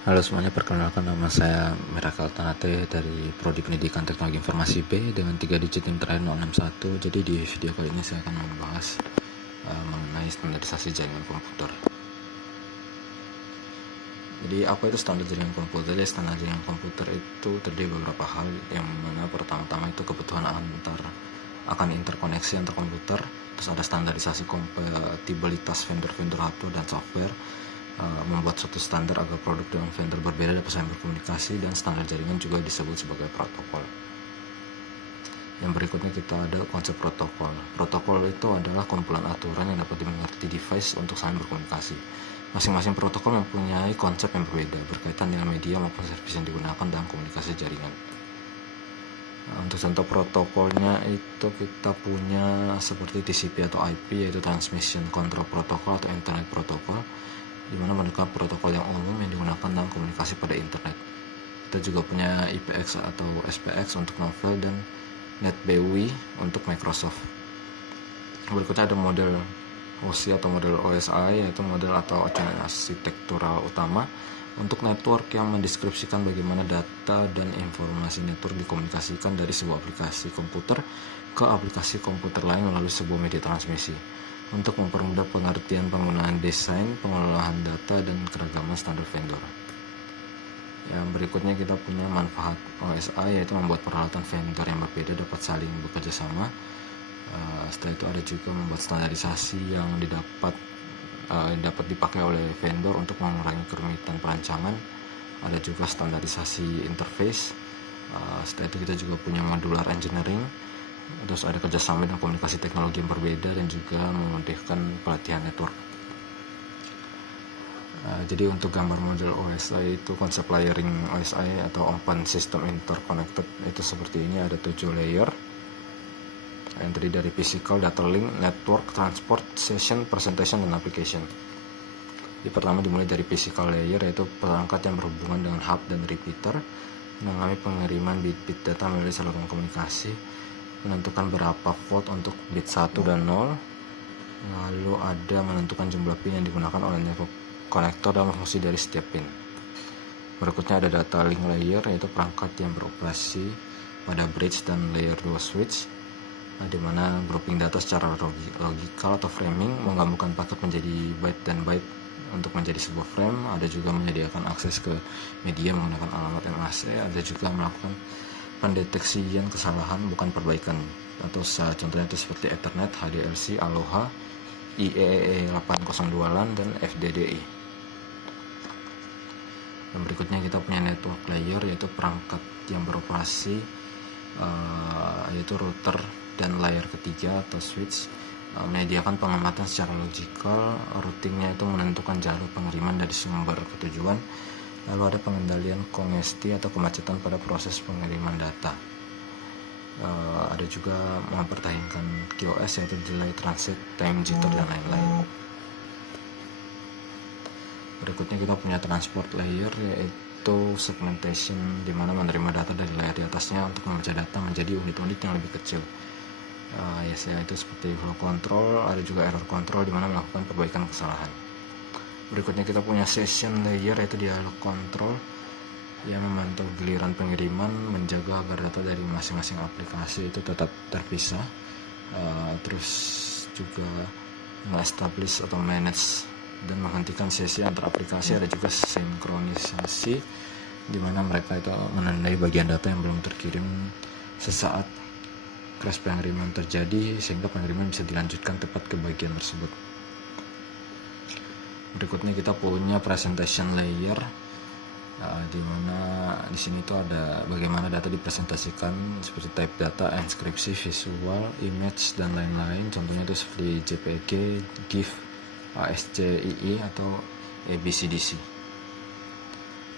Halo semuanya, perkenalkan nama saya Mirakel Tanate dari Prodi Pendidikan Teknologi Informasi B dengan 3 digit NIM terakhir 061. Jadi di video kali ini saya akan membahas mengenai standarisasi jaringan komputer. Jadi apa itu standar jaringan komputer? Jadi standar jaringan komputer itu terdiri beberapa hal, yang mana pertama-tama itu kebutuhan akan interkoneksi antar komputer. Terus ada standarisasi kompatibilitas vendor-vendor hardware dan software, membuat suatu standar agar produk dengan vendor berbeda dapat saling berkomunikasi, dan standar jaringan juga disebut sebagai protokol. Yang berikutnya kita ada konsep protokol. Protokol itu adalah kumpulan aturan yang dapat dimengerti device untuk saling berkomunikasi. Masing-masing protokol mempunyai konsep yang berbeda berkaitan dengan media maupun servis yang digunakan dalam komunikasi jaringan. Untuk contoh protokolnya itu kita punya seperti TCP atau IP, yaitu Transmission Control Protocol atau Internet Protocol, di mana merupakan protokol yang umum yang digunakan dalam komunikasi pada internet. Kita juga punya IPX atau SPX untuk novel dan NetBEUI untuk Microsoft. Berikutnya ada model OSI atau model OSI, yaitu model atau acuan arsitektural utama untuk network yang mendeskripsikan bagaimana data dan informasi network dikomunikasikan dari sebuah aplikasi komputer ke aplikasi komputer lain melalui sebuah media transmisi, untuk mempermudah pengertian penggunaan desain, pengelolaan data, dan keragaman standar vendor. Yang berikutnya kita punya manfaat OSI, yaitu membuat peralatan vendor yang berbeda dapat saling bekerja sama. Setelah itu ada juga membuat standarisasi yang dapat dipakai oleh vendor untuk mengurangi kerumitan perancangan. Ada juga standarisasi interface. Setelah itu kita juga punya modular engineering. Terus ada kerjasama dan komunikasi teknologi yang berbeda, dan juga memudahkan pelatihan network. Jadi untuk gambar model OSI itu konsep layering OSI atau Open System Interconnected itu seperti ini. Ada 7 layer yang terdiri dari physical, data link, network, transport, session, presentation, dan application. Di pertama dimulai dari physical layer, yaitu perangkat yang berhubungan dengan hub dan repeater, mengalami pengiriman bit-bit data melalui saluran komunikasi, menentukan berapa volt untuk bit 1 dan 0, lalu ada menentukan jumlah pin yang digunakan oleh network konektor dalam fungsi dari setiap pin. Berikutnya ada data link layer, yaitu perangkat yang beroperasi pada bridge dan layer 2 switch, di mana grouping data secara logikal atau framing, menggabungkan paket menjadi byte dan byte untuk menjadi sebuah frame. Ada juga menyediakan akses ke media menggunakan alamat MAC. Ada juga melakukan pendeteksian kesalahan, bukan perbaikan, atau contohnya itu seperti Ethernet, HDLC, Aloha, IEEE 802 LAN, dan FDDI. Dan berikutnya kita punya network layer, yaitu perangkat yang beroperasi yaitu router dan layer ketiga atau switch, menyediakan pengamatan secara logikal. Routingnya itu menentukan jalur pengiriman dari sumber ke tujuan. Lalu ada pengendalian kongesti atau kemacetan pada proses pengiriman data. Ada juga mempertahankan QoS, yaitu delay, transit, time, jitter, dan lain-lain. Berikutnya kita punya transport layer, yaitu segmentation, di mana menerima data dari layer di atasnya untuk membaca data menjadi unit-unit yang lebih kecil. Yaitu seperti flow control. Ada juga error control, di mana melakukan perbaikan kesalahan. Berikutnya kita punya session layer, yaitu dialog control, yang memantau giliran pengiriman, menjaga agar data dari masing-masing aplikasi itu tetap terpisah. Terus juga meng-establish atau manage dan menghentikan sesi antar aplikasi. Ada juga sinkronisasi, di mana mereka itu menandai bagian data yang belum terkirim sesaat crash pengiriman terjadi, sehingga pengiriman bisa dilanjutkan tepat ke bagian tersebut. Berikutnya kita punya presentation layer, di mana di sini tuh ada bagaimana data dipresentasikan, seperti type data, inskripsi, visual, image, dan lain-lain. Contohnya itu seperti JPG, GIF, ASCII, atau ABCDC.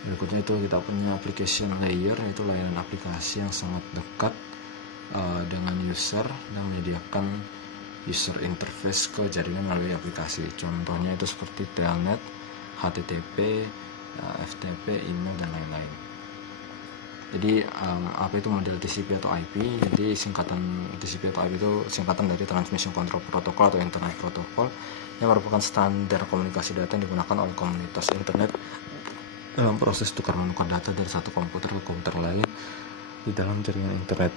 Berikutnya itu kita punya application layer, yaitu layanan aplikasi yang sangat dekat dengan user dan menyediakan user interface ke jaringan melalui aplikasi. Contohnya itu seperti telnet, HTTP, FTP, email, dan lain-lain. Jadi apa itu model TCP atau IP? Jadi singkatan TCP atau IP itu singkatan dari Transmission Control Protocol atau Internet Protocol, yang merupakan standar komunikasi data yang digunakan oleh komunitas internet dalam proses tukar menukar data dari satu komputer ke komputer lain di dalam jaringan internet.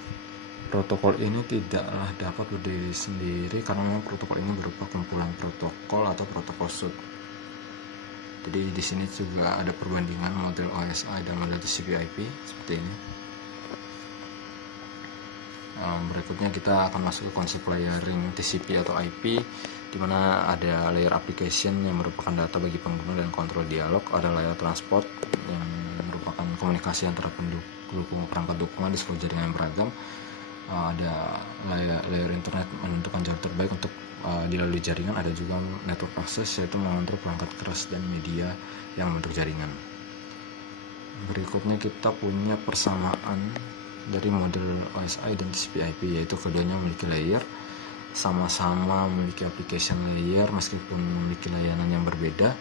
Protokol ini tidaklah dapat berdiri sendiri karena memang protokol ini berupa kumpulan protokol atau protokol sub. Jadi di sini juga ada perbandingan model OSI dan model TCP/IP seperti ini. Berikutnya kita akan masuk ke konsep layering TCP atau IP, di mana ada layer application yang merupakan data bagi pengguna dan kontrol dialog, ada layer transport yang merupakan komunikasi antara pendukung perangkat dukungan di sebuah jaringan yang beragam, ada layer internet menentukan jalur terbaik untuk dilalui jaringan, ada juga network access yaitu mengontrol perangkat keras dan media yang membentuk jaringan. Berikutnya kita punya persamaan dari model OSI dan TCP/IP, yaitu keduanya memiliki layer, sama-sama memiliki application layer meskipun memiliki layanan yang berbeda,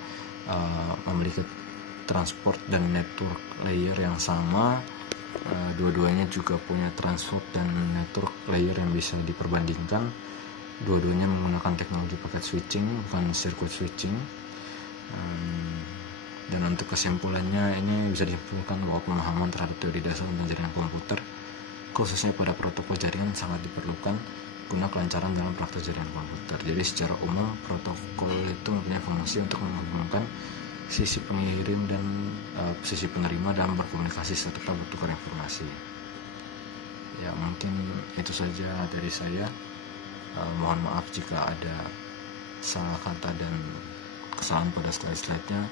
memiliki transport dan network layer yang sama. Dua-duanya juga punya transport dan network layer yang bisa diperbandingkan. Dua-duanya menggunakan teknologi paket switching, bukan circuit switching. Dan untuk kesimpulannya, ini bisa disimpulkan bahwa pemahaman terhadap teori dasar tentang jaringan komputer, khususnya pada protokol jaringan, sangat diperlukan guna kelancaran dalam praktek jaringan komputer. Jadi secara umum, protokol itu mempunyai fungsi untuk menghubungkan sisi pengirim dan sisi penerima dalam berkomunikasi serta bertukar informasi. Ya, mungkin itu saja dari saya. Mohon maaf jika ada salah kata dan kesalahan pada slide-nya.